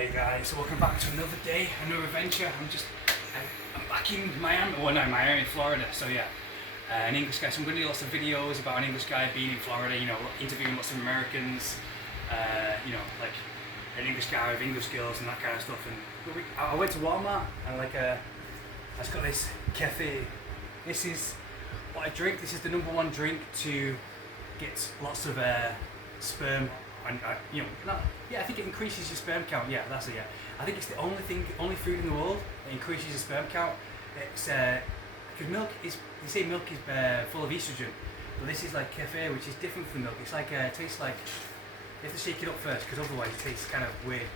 Hey guys, so welcome back to another day, another adventure. I'm back in Miami, well no, Miami, Florida. So yeah, an English guy. So I'm going to do lots of videos about an English guy being in Florida. You know, interviewing lots of Americans. You know, like an English guy with English girls and that kind of stuff. And I went to Walmart and I just got this cafe. This is what I drink. This is the #1 drink to get lots of sperm. And you know, I think it increases your sperm count. Yeah, that's it. Yeah, I think it's the only food in the world that increases your sperm count. It's because milk is, they say milk is full of estrogen, but this is like cafe, which is different from milk. It's like it tastes like, you have to shake it up first because otherwise it tastes kind of weird.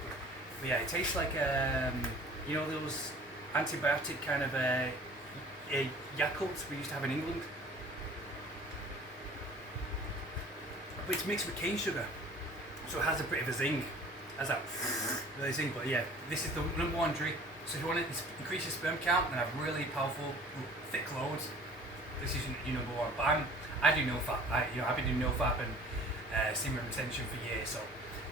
But yeah, it tastes like you know those antibiotic kind of Yakults we used to have in England, but it's mixed with cane sugar. So it has a bit of a zing, has that really zing. But yeah, this is the #1 drink. So if you want to increase your sperm count and have really powerful, thick loads, this is your #1. But I do nofap. I've been doing nofap and semen retention for years. So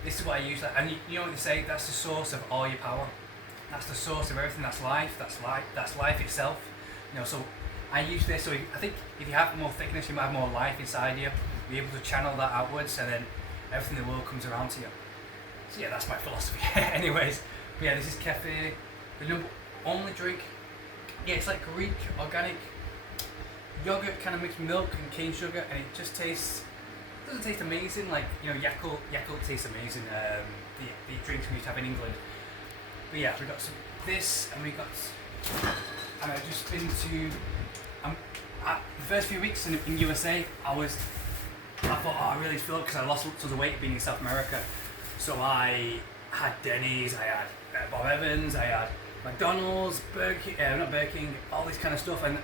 this is what I use. And you know what they say? That's the source of all your power. That's the source of everything. That's life. That's life itself. You know. So I use this. So I think if you have more thickness, you might have more life inside you. Be able to channel that outwards, and then everything in the world comes around to you. So yeah, that's my philosophy. Anyways, but yeah, this is cafe, the #1 drink. Yeah, it's like Greek organic yogurt kind of mixed with milk and cane sugar, and it just doesn't taste amazing like, you know, Yakult tastes amazing. The drinks we used to have in England. But yeah, we got some this, and I've just been to the first few weeks in USA. I thought, I really feel it because I lost tons of weight being in South America. So I had Denny's, I had Bob Evans, I had McDonald's, not Burger King, all this kind of stuff. And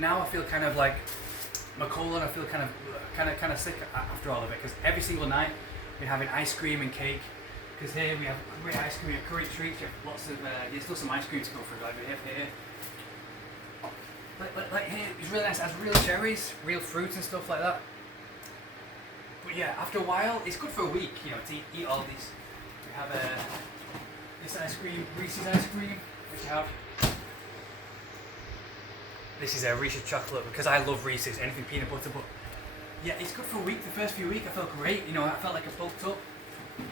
now I feel kind of like my colon. I feel kind of sick after all of it, because every single night we're having ice cream and cake. Because here we have great ice cream, great treats. You have lots of there's still some ice cream to go through. Like we have here. Like here, it's really nice. It has real cherries, real fruits and stuff like that. But yeah, after a while, it's good for a week, you know, to eat all these. We have this ice cream, Reese's ice cream, which you have. This is a Reese's chocolate, because I love Reese's, anything peanut butter. But yeah, it's good for a week. The first few weeks, I felt great. You know, I felt like I bulked up.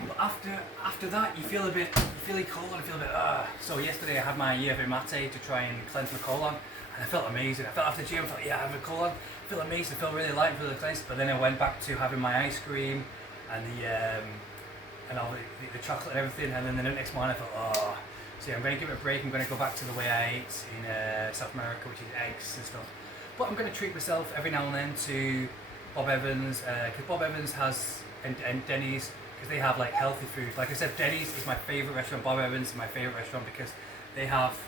But after that, you feel cold and feel a bit. So yesterday I had my yerba mate to try and cleanse my colon. I felt amazing. I felt after the gym, I felt, I have a colon. I feel amazing. I felt really light, and really cleansed. But then I went back to having my ice cream and and all the chocolate and everything. And then the next morning I felt, So yeah, I'm going to give it a break. I'm going to go back to the way I ate in South America, which is eggs and stuff. But I'm going to treat myself every now and then to Bob Evans, because Bob Evans has and Denny's, because they have like healthy food. Like I said, Denny's is my favourite restaurant. Bob Evans is my favourite restaurant because they have.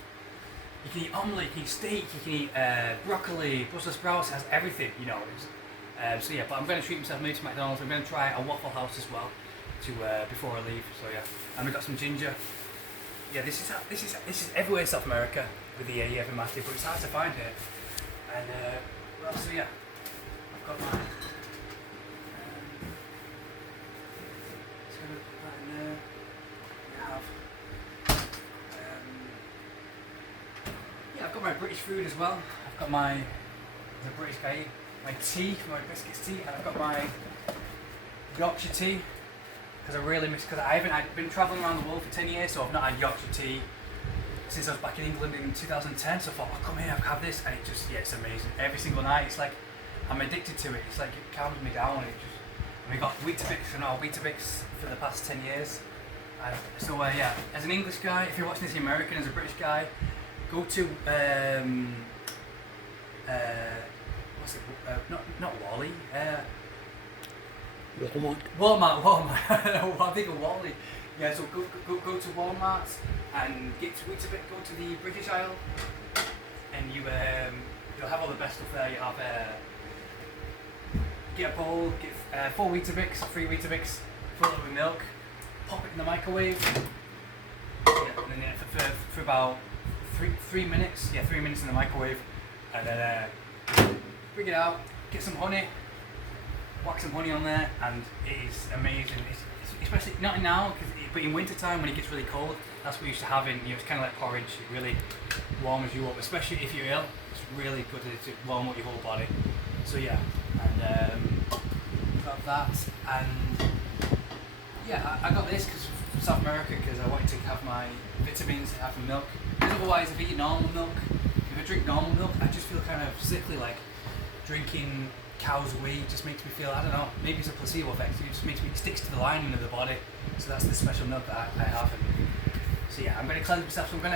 You can eat omelette, you can eat steak, you can eat broccoli, Brussels sprouts, it has everything, you know. So yeah, but I'm going to treat myself maybe to McDonald's. I'm going to try a Waffle House as well to before I leave. So yeah, and we've got some ginger. Yeah, this is everywhere in South America with the yerba mate, but it's hard to find here. And well, so yeah, I've got my. Just going to put that in there. I have. I've got my British food as well. I've got my, as a British guy, my tea, my biscuits tea, and I've got my Yorkshire tea, because I really miss, because I've been travelling around the world for 10 years, so I've not had Yorkshire tea since I was back in England in 2010, so I thought, I'll come here, I'll have this, and it's amazing. Every single night, it's like, I'm addicted to it. It's like, it calms me down, and we got Weetabix for the past 10 years. So yeah, as an English guy, if you're watching this, American, as a British guy, go to what's it? Not Wally. Walmart. I think of Wally. Yeah, so go to Walmart and get Weetabix. Go to the British aisle, and you'll have all the best stuff there. You have get a bowl, get 4 Weetabix, 3 Weetabix, fill it with milk, pop it in the microwave, and then for about 3 minutes, 3 minutes in the microwave, and then bring it out, get some honey, whack some honey on there, and it is amazing. It's especially not now, because But in winter time, when it gets really cold, that's what we used to have in, it's kind of like porridge. It really warms you up, especially if you're ill. It's really good to warm up your whole body. So yeah, and got that, and yeah, I got this because from South America, because I wanted to have my vitamins, have the milk. Because otherwise, if I eat normal milk, if I drink normal milk, I just feel kind of sickly. Like drinking cow's whey just makes me feel, I don't know, maybe it's a placebo effect. It just makes me, it sticks to the lining of the body. So that's the special milk that I have. So yeah, I'm going to cleanse myself. So I'm going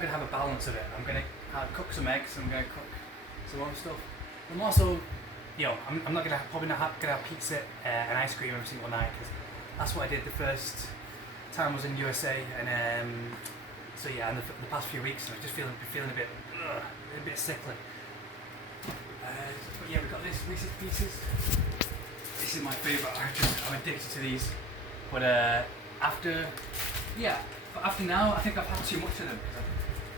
to have a balance of it. I'm going to cook some eggs. I'm going to cook some other stuff. I'm also, I'm not going to probably not going to have pizza and ice cream every single night, because that's what I did the first time I was in USA. And so yeah, in the past few weeks, I was just feeling a bit sickly. But yeah, we've got this Reese's Pieces. This is my favourite. I'm addicted to these. But after now, I think I've had too much of them.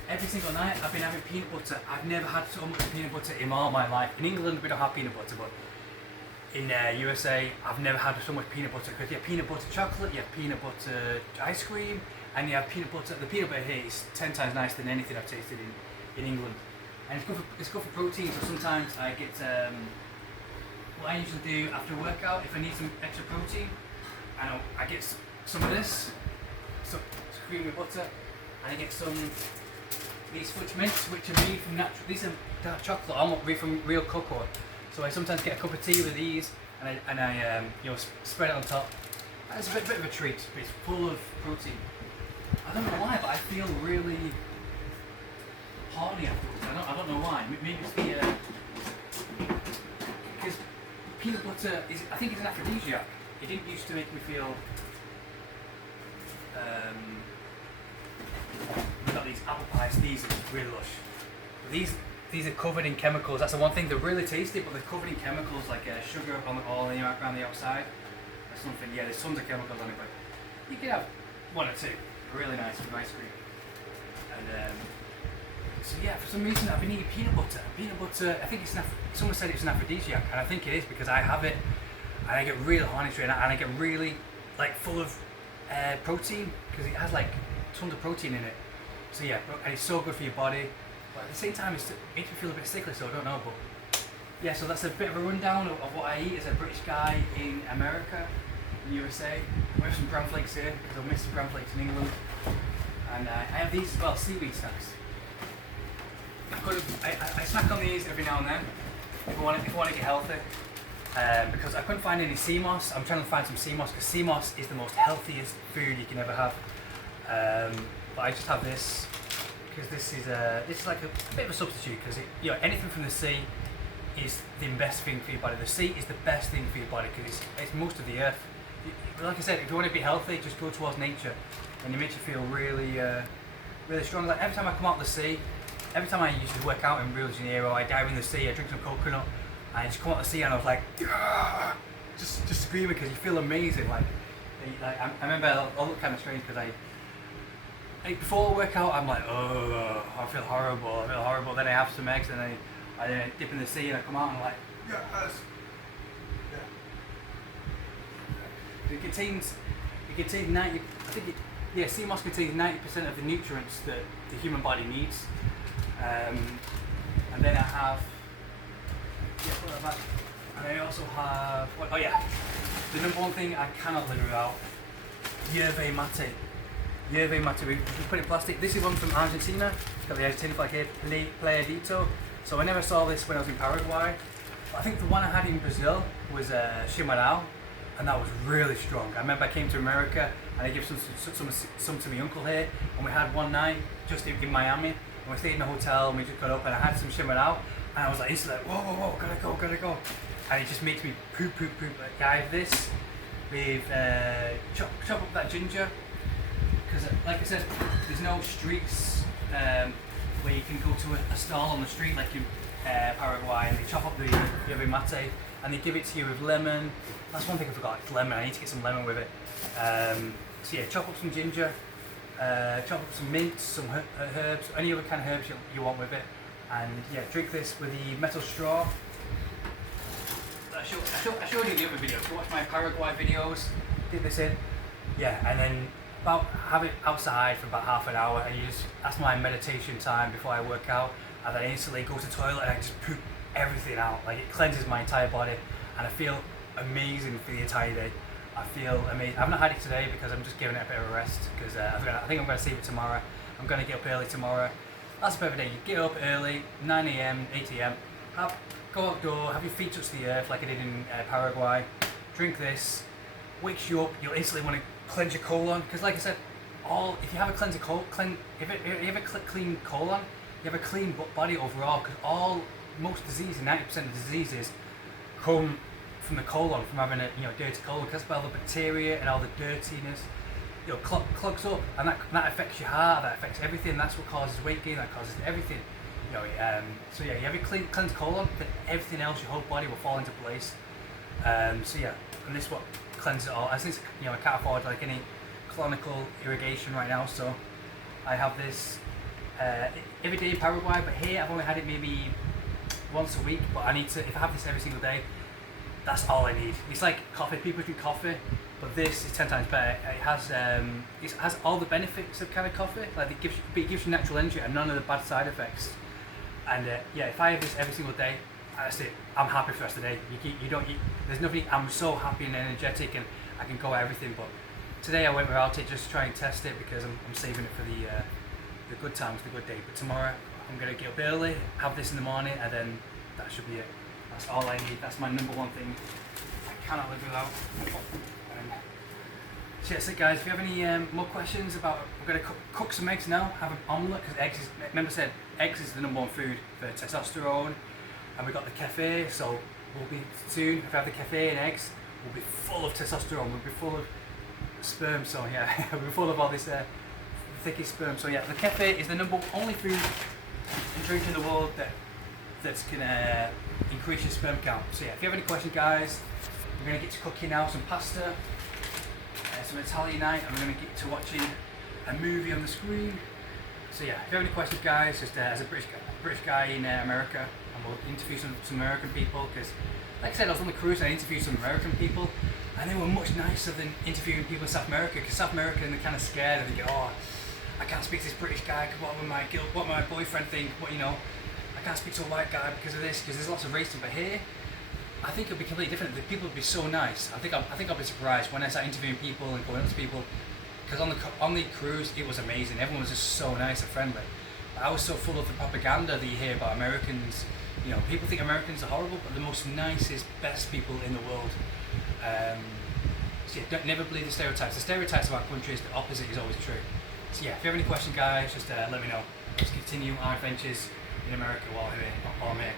Every single night I've been having peanut butter. I've never had so much peanut butter in all my life. In England we don't have peanut butter, but in USA I've never had so much peanut butter, because you have peanut butter chocolate, you have peanut butter ice cream, and you have peanut butter. The peanut butter here is 10 times nicer than anything I've tasted in England. And it's good for protein, so sometimes I get, what I usually do after a workout, if I need some extra protein, I get some of this, some creamy butter, and I get these Fudge Mints, which are made from natural, these are dark chocolate, almost made from real cocoa. So I sometimes get a cup of tea with these, and I spread it on top. And it's a bit of a treat, but it's full of protein. I don't know why, but I feel really horny afterwards. I don't know why. Maybe it's because peanut butter is, I think it's an aphrodisiac. It didn't used to make me feel. We've got these apple pies. These are really lush. These are covered in chemicals. That's the one thing. They're really tasty, but they're covered in chemicals like sugar all around the outside. Or something. Yeah, there's tons of chemicals on it, but you can have one or two. Really nice with ice cream. And so yeah, for some reason I've been eating peanut butter. Peanut butter, I think someone said it's an aphrodisiac, and I think it is because I have it, and I get real horny to it, and I get really full of protein, because it has tons of protein in it. So yeah, and it's so good for your body, but at the same time it makes me feel a bit sickly, so I don't know. But yeah, so that's a bit of a rundown of what I eat as a British guy in America, in USA. We have some bran flakes here, because I miss the bran flakes in England. And I have these as well, seaweed snacks. I snack on these every now and then if I want to get healthy, because I couldn't find any sea moss. I'm trying to find some sea moss, because sea moss is the most healthiest food you can ever have. But I just have this because this is like a bit of a substitute, because anything from the sea is the best thing for your body. The sea is the best thing for your body, because it's most of the earth. Like I said, if you want to be healthy, just go towards nature, and it makes you feel really, really strong. Like every time I come out of the sea, every time I used to work out in Rio de Janeiro, I dive in the sea, I drink some coconut, and I just come out of the sea, and I was like, yeah! just screaming, because you feel amazing. I remember I look kind of strange, because before I work out, I'm like, oh, I feel horrible. Then I have some eggs, and I dip in the sea, and I come out, and I'm like, yes. It contains 90. Sea moss contains 90% of the nutrients that the human body needs. And then I have, and I also have, the number one thing I cannot live without, yerba mate. Yerba mate, we put it in plastic. This is one from Argentina. It's got the Argentina Playadito. So I never saw this when I was in Paraguay. I think the one I had in Brazil was chimarrão, and that was really strong. I remember I came to America and I gave some to my uncle here, and we had one night just in Miami, and we stayed in a hotel, and we just got up, and I had some chimarrão, and I was like instantly like, whoa, gotta go, and it just makes me poop. Like, I have this with chop up that ginger, because like I said, there's no streets where you can go to a stall on the street like in Paraguay, and they chop up the yerba mate, and they give it to you with lemon. That's one thing I forgot, it's lemon. I need to get some lemon with it. So yeah, chop up some ginger, chop up some mint, some herbs, any other kind of herbs you want with it, and yeah, drink this with the metal straw. I showed you the other video. If you watch my Paraguay videos, did this in, yeah, and then have it outside for about half an hour, and that's my meditation time before I work out, and then I instantly go to the toilet and I just poop everything out. Like, it cleanses my entire body, and I feel amazing for the entire day. I feel amazing. I've not had it today because I'm just giving it a bit of a rest, because I think I'm going to save it tomorrow. I'm going to get up early tomorrow. That's a bit of a day. You get up early, 9 a.m, 8 a.m, go outdoor, have your feet touch the earth like I did in Paraguay, drink this, wakes you up, you'll instantly want to cleanse your colon, because like I said, if you have a clean colon, you have a clean body overall, because most diseases, 90% of diseases come from the colon, from having a dirty colon, because all the bacteria and all the dirtiness clogs up, and that affects your heart, that affects everything. That's what causes weight gain, that causes everything. So yeah, you have a cleansed colon, then everything else, your whole body will fall into place. So yeah, and this is what cleanses it all. Since I can't afford like any colonical irrigation right now, so I have this every day in Paraguay, but here I've only had it maybe once a week. But I need to, if I have this every single day, that's all I need. It's like coffee. People drink coffee, but this is 10 times better. It has all the benefits of kind of coffee. Like it gives you natural energy and none of the bad side effects. And yeah, if I have this every single day, that's it. I'm happy for the rest of the day. There's nothing. I'm so happy and energetic, and I can go at everything. But today I went without it just to try and test it, because I'm saving it for the good times, the good day. But tomorrow I'm gonna get up early, have this in the morning, and then that should be it. That's all I need. That's my number one thing. I cannot live without. So that's it, guys. If you have any more questions about, we're going to cook some eggs now, have an omelette, because remember I said eggs is the number one food for testosterone, and we've got the cafe, so we'll be soon, if we have the cafe and eggs, we'll be full of testosterone, we'll be full of sperm, so yeah, we'll be full of all this thickest sperm. So yeah, the cafe is the only food and drink in the world that can increase your sperm count. So yeah, if you have any questions, guys, we're going to get to cooking now, some pasta, some Italian night, and we're going to get to watching a movie on the screen. So yeah, if you have any questions, guys, just as a British guy in America, and we'll interview some American people, because like I said, I was on the cruise and I interviewed some American people, and they were much nicer than interviewing people in South America, because South America, they're kind of scared, and they go, oh, I can't speak to this British guy, what will my boyfriend think, I can't speak to a white guy because of this, because there's lots of racism. But here, I think it'll be completely different. The people will be so nice. I think I'll be surprised when I start interviewing people and going up to people, because on the cruise it was amazing. Everyone was just so nice and friendly. But I was so full of the propaganda that you hear about Americans. People think Americans are horrible, but the most nicest, best people in the world. So yeah, never believe the stereotypes. The stereotypes of our country is the opposite is always true. So yeah, if you have any questions, guys, just let me know. Let's continue our adventures in America while I'm here.